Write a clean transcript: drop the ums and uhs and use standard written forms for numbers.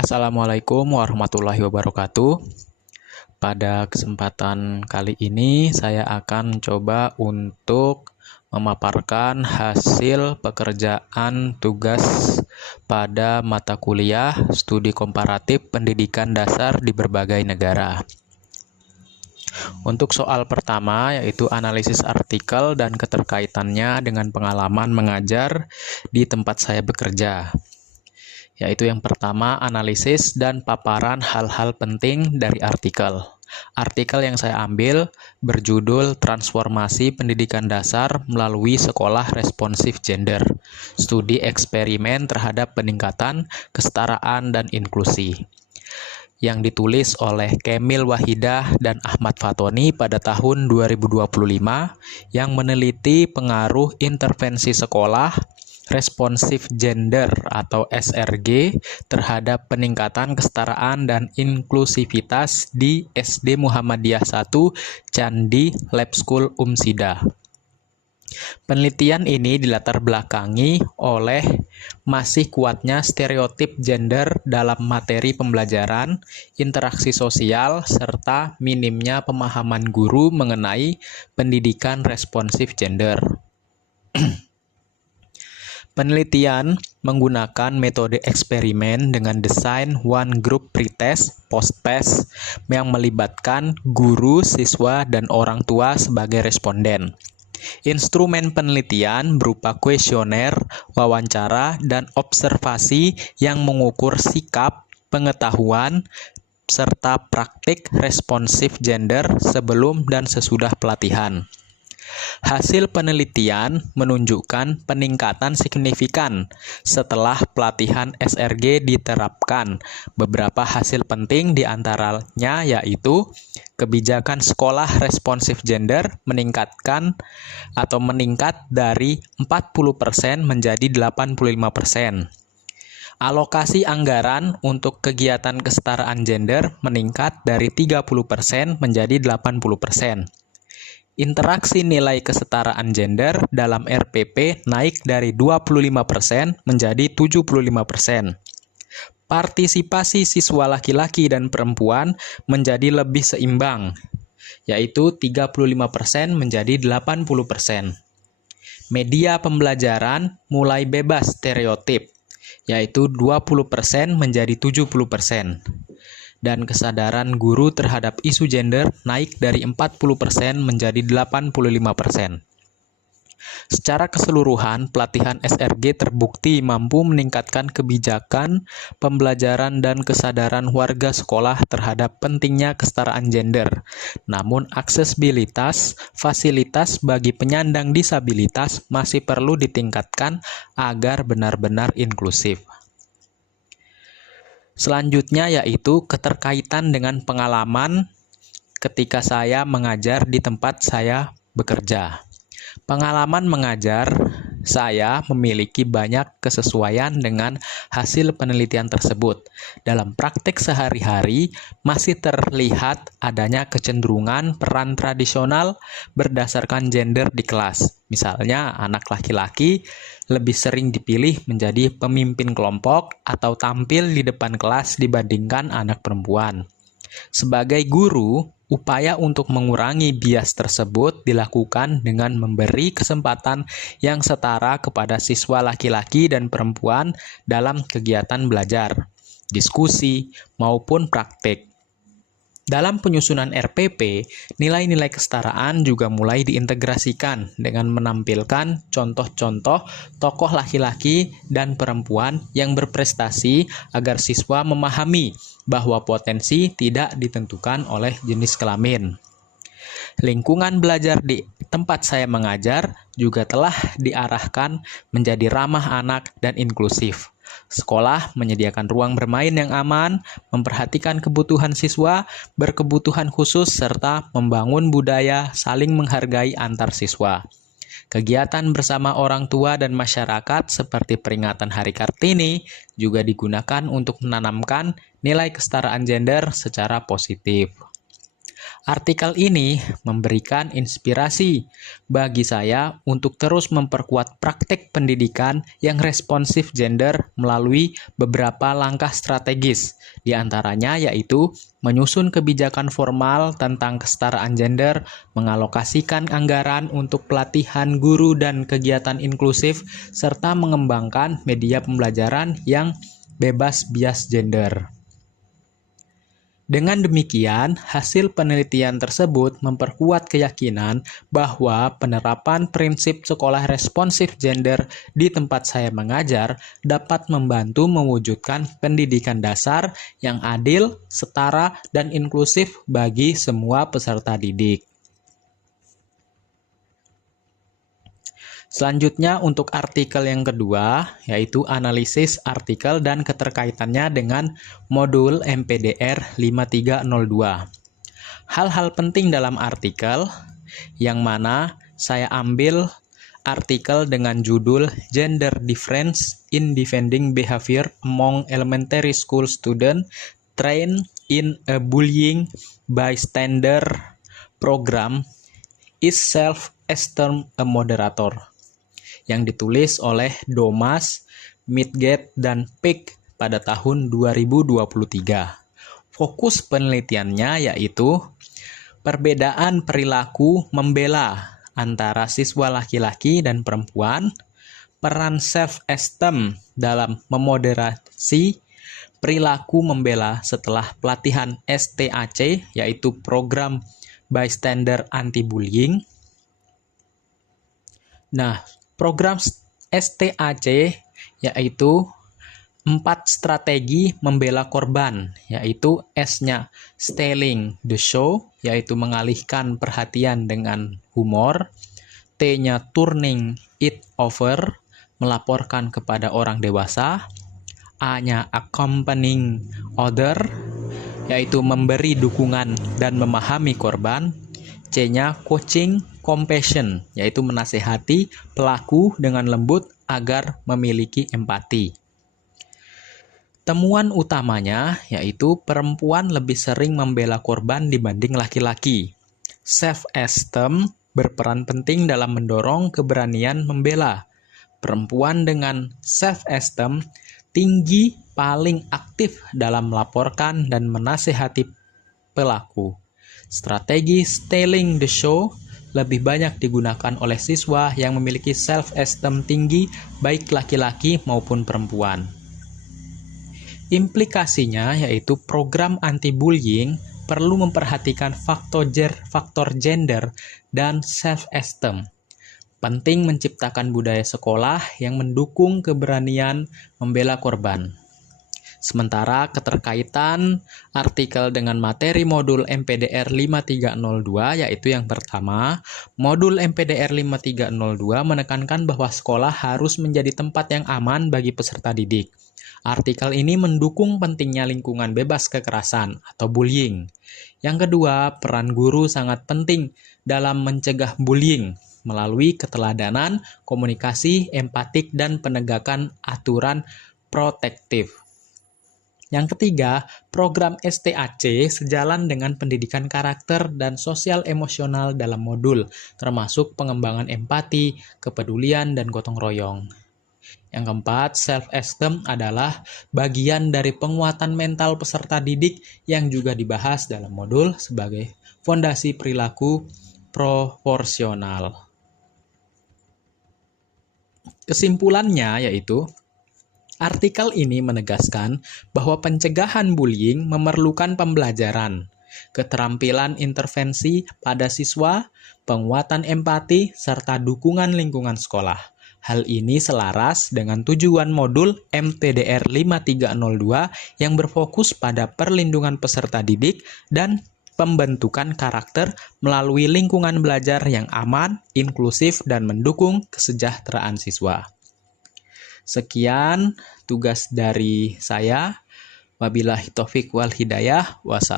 Assalamualaikum warahmatullahi wabarakatuh. Pada kesempatan kali ini, saya akan coba untuk memaparkan hasil pekerjaan tugas pada mata kuliah Studi Komparatif Pendidikan Dasar di berbagai negara. Untuk soal pertama, yaitu analisis artikel dan keterkaitannya dengan pengalaman mengajar di tempat saya bekerja. Yaitu yang pertama, analisis dan paparan hal-hal penting dari artikel. Artikel yang saya ambil berjudul Transformasi Pendidikan Dasar Melalui Sekolah Responsif Gender, Studi Eksperimen Terhadap Peningkatan Kesetaraan dan Inklusi, yang ditulis oleh Kemil Wahidah dan Ahmad Fatoni pada tahun 2025, yang meneliti pengaruh intervensi sekolah responsif gender atau SRG terhadap peningkatan kesetaraan dan inklusivitas di SD Muhammadiyah 1 Candi Lab School Umsida. Penelitian ini dilatar belakangi oleh masih kuatnya stereotip gender dalam materi pembelajaran, interaksi sosial, serta minimnya pemahaman guru mengenai pendidikan responsif gender. Penelitian menggunakan metode eksperimen dengan desain one group pretest, post-test yang melibatkan guru, siswa, dan orang tua sebagai responden. Instrumen penelitian berupa kuesioner, wawancara, dan observasi yang mengukur sikap, pengetahuan, serta praktik responsif gender sebelum dan sesudah pelatihan. Hasil penelitian menunjukkan peningkatan signifikan setelah pelatihan SRG diterapkan. Beberapa hasil penting diantaranya yaitu kebijakan sekolah responsif gender meningkat dari 40% menjadi 85%. Alokasi anggaran untuk kegiatan kesetaraan gender meningkat dari 30% menjadi 80%. Interaksi nilai kesetaraan gender dalam RPP naik dari 25% menjadi 75%. Partisipasi siswa laki-laki dan perempuan menjadi lebih seimbang, yaitu 35% menjadi 80%. Media pembelajaran mulai bebas stereotip, yaitu 20% menjadi 70%. Dan kesadaran guru terhadap isu gender naik dari 40% menjadi 85%. Secara keseluruhan, pelatihan SRG terbukti mampu meningkatkan kebijakan, pembelajaran, dan kesadaran warga sekolah terhadap pentingnya kesetaraan gender. Namun, aksesibilitas fasilitas bagi penyandang disabilitas masih perlu ditingkatkan agar benar-benar inklusif. Selanjutnya yaitu keterkaitan dengan pengalaman ketika saya mengajar di tempat saya bekerja. Pengalaman mengajar saya memiliki banyak kesesuaian dengan hasil penelitian tersebut. Dalam praktek sehari-hari masih terlihat adanya kecenderungan peran tradisional berdasarkan gender di kelas. Misalnya anak laki-laki lebih sering dipilih menjadi pemimpin kelompok atau tampil di depan kelas dibandingkan anak perempuan. Sebagai guru, upaya untuk mengurangi bias tersebut dilakukan dengan memberi kesempatan yang setara kepada siswa laki-laki dan perempuan dalam kegiatan belajar, diskusi, maupun praktik. Dalam penyusunan RPP, nilai-nilai kesetaraan juga mulai diintegrasikan dengan menampilkan contoh-contoh tokoh laki-laki dan perempuan yang berprestasi agar siswa memahami bahwa potensi tidak ditentukan oleh jenis kelamin. Lingkungan belajar di tempat saya mengajar juga telah diarahkan menjadi ramah anak dan inklusif. Sekolah menyediakan ruang bermain yang aman, memperhatikan kebutuhan siswa berkebutuhan khusus, serta membangun budaya saling menghargai antar siswa. Kegiatan bersama orang tua dan masyarakat seperti peringatan Hari Kartini juga digunakan untuk menanamkan nilai kesetaraan gender secara positif. Artikel ini memberikan inspirasi bagi saya untuk terus memperkuat praktek pendidikan yang responsif gender melalui beberapa langkah strategis, di antaranya yaitu menyusun kebijakan formal tentang kesetaraan gender, mengalokasikan anggaran untuk pelatihan guru dan kegiatan inklusif, serta mengembangkan media pembelajaran yang bebas bias gender. Dengan demikian, hasil penelitian tersebut memperkuat keyakinan bahwa penerapan prinsip sekolah responsif gender di tempat saya mengajar dapat membantu mewujudkan pendidikan dasar yang adil, setara, dan inklusif bagi semua peserta didik. Selanjutnya untuk artikel yang kedua, yaitu analisis artikel dan keterkaitannya dengan modul MPDR 5302. Hal-hal penting dalam artikel, yang mana saya ambil artikel dengan judul Gender Difference in Defending Behavior Among Elementary School Students Trained in a Bullying Bystander Program is Self-Esteem a Moderator, yang ditulis oleh Domas, Midgate, dan Pick pada tahun 2023. Fokus penelitiannya yaitu perbedaan perilaku membela antara siswa laki-laki dan perempuan, peran self-esteem dalam memoderasi perilaku membela setelah pelatihan STAC, yaitu program Bystander Anti-Bullying. Nah, program STAC yaitu 4 strategi membela korban, yaitu S-nya stealing the show, yaitu mengalihkan perhatian dengan humor, T-nya turning it over, melaporkan kepada orang dewasa, A-nya accompanying other, yaitu memberi dukungan dan memahami korban, C-nya coaching compassion, yaitu menasehati pelaku dengan lembut agar memiliki empati. Temuan utamanya yaitu perempuan lebih sering membela korban dibanding laki-laki. Self-esteem berperan penting dalam mendorong keberanian membela. Perempuan dengan self-esteem tinggi paling aktif dalam melaporkan dan menasehati pelaku. Strategi stealing the show lebih banyak digunakan oleh siswa yang memiliki self-esteem tinggi, baik laki-laki maupun perempuan. Implikasinya yaitu program anti-bullying perlu memperhatikan faktor gender dan self-esteem. Penting menciptakan budaya sekolah yang mendukung keberanian membela korban. Sementara keterkaitan artikel dengan materi modul MPDR 5302 yaitu yang pertama, modul MPDR 5302 menekankan bahwa sekolah harus menjadi tempat yang aman bagi peserta didik. Artikel ini mendukung pentingnya lingkungan bebas kekerasan atau bullying. Yang kedua, peran guru sangat penting dalam mencegah bullying melalui keteladanan, komunikasi, empatik, dan penegakan aturan protektif. Yang ketiga, program STAC sejalan dengan pendidikan karakter dan sosial emosional dalam modul, termasuk pengembangan empati, kepedulian, dan gotong royong. Yang keempat, self-esteem adalah bagian dari penguatan mental peserta didik yang juga dibahas dalam modul sebagai fondasi perilaku proporsional. Kesimpulannya yaitu, artikel ini menegaskan bahwa pencegahan bullying memerlukan pembelajaran, keterampilan intervensi pada siswa, penguatan empati, serta dukungan lingkungan sekolah. Hal ini selaras dengan tujuan modul MPDR 5302 yang berfokus pada perlindungan peserta didik dan pembentukan karakter melalui lingkungan belajar yang aman, inklusif, dan mendukung kesejahteraan siswa. Sekian tugas dari saya. Wabillahi taufik wal hidayah. Wassalamualaikum.